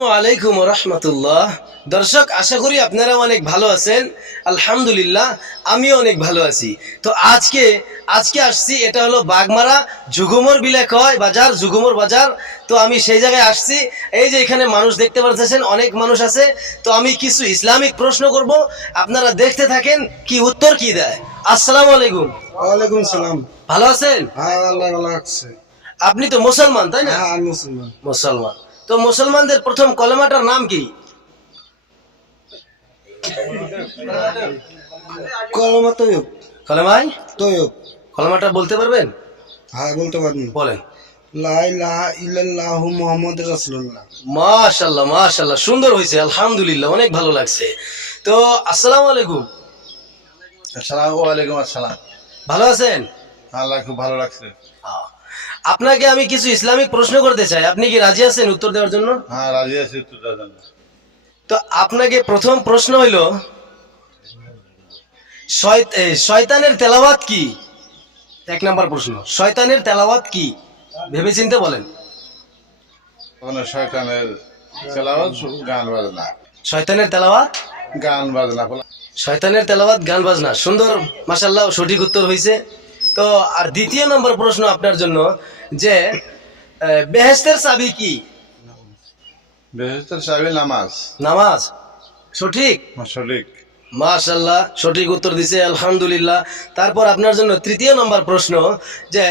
ওয়ালাইকুম রহমতুল্লাহ। দর্শক, আশা করি আপনারা অনেক ভালো আছেন। আলহামদুলিল্লাহ, আমিও অনেক ভালো আছি। তো আজকে আসছি, এটা হলো বাগমারা জুগুমর বিলে কয় বাজার, জুগুমর বাজার। তো আমি সেই জায়গায় আসছি। এই যে এখানে মানুষ দেখতে পাচ্ছেন, অনেক মানুষ আছে। তো আমি কিছু ইসলামিক প্রশ্ন করব, আপনারা দেখতে থাকেন কি উত্তর কি দেয়। আসসালামু আলাইকুম। ওয়ালাইকুম সালাম। ভালো আছেন? হ্যাঁ, আল্লাহ ভালো রাখছে। আপনি তো মুসলমান, তাই না? হ্যাঁ, আমি মুসলমান। মুসলমান। তো মুসলমানদের প্রথম কলেমাটার নাম কি? কলমা তৈয়ব। কলেমায় তৈয়ব। কলেমাটা বলতে পারবেন? হ্যাঁ, বলতে পারেন। বলেন। লা ইলাহা ইল্লাল্লাহু মুহাম্মাদুর রাসূলুল্লাহ। মাশাআল্লাহ, মাশাআল্লাহ, সুন্দর হয়েছে, আলহামদুলিল্লাহ, অনেক ভালো লাগছে। তো আসসালামু আলাইকুম। আসসালামু আলাইকুম। আসসালাম। ভালো আছেন? আল্লাহ খুব ভালো লাগছে। আপনাকে আমি কিছু ইসলামিক প্রশ্ন করতে চাই, আপনি কি রাজি আছেন উত্তর দেওয়ার জন্য? হ্যাঁ, রাজি আছি উত্তর দেওয়ার জন্য। তো আপনাকে প্রথম প্রশ্ন হইল, শয়তানের তেলাওয়াত কি? এক নাম্বার প্রশ্ন, শয়তানের তেলাওয়াত কি? ভেবে চিন্তে বলেন। ওখানে শয়তানের তেলাওয়াত গান বাজনা। শয়তানের তেলাওয়াত গান বাজনা। শয়তানের তেলাওয়াত গান বাজনা। সুন্দর, মাশাআল্লাহ, সঠিক উত্তর হয়েছে। তো আর দ্বিতীয় নম্বর প্রশ্ন আপনার জন্য, যে বেহেশতের চাবি কি? বেহেশতের চাবি নামাজ। নামাজ। সঠিক? সঠিক। মাশাআল্লাহ, সঠিক উত্তর দিছে, আলহামদুলিল্লাহ। তারপর আপনার জন্য তৃতীয় নম্বর প্রশ্ন, যে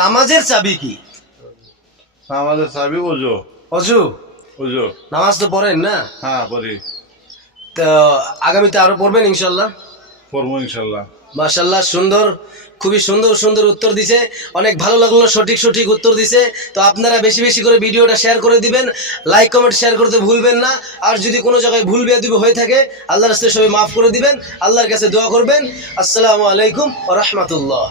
নামাজের চাবি কি? নামাজের চাবি ওযু। অজু। ওযু। নামাজ তো পড়েন না? হ্যাঁ, পড়ি। তো আগামীতে আরো পড়বেন ইনশাল্লাহ? পড়বো ইনশাল্লাহ। মাশাআল্লাহ, সুন্দর, খুবই সুন্দর সুন্দর উত্তর দিছে, অনেক ভালো লাগলো, সঠিক উত্তর দিছে। তো আপনারা বেশি বেশি করে ভিডিওটা শেয়ার করে দিবেন, লাইক কমেন্ট শেয়ার করতে ভুলবেন না। আর যদি কোনো জায়গায় ভুল বেয়াদবি হয়ে থাকে, আল্লাহর রাস্তায় সবাই মাফ করে দিবেন, আল্লাহর কাছে দোয়া করবেন। আসসালামু আলাইকুম ওয়া রাহমাতুল্লাহ।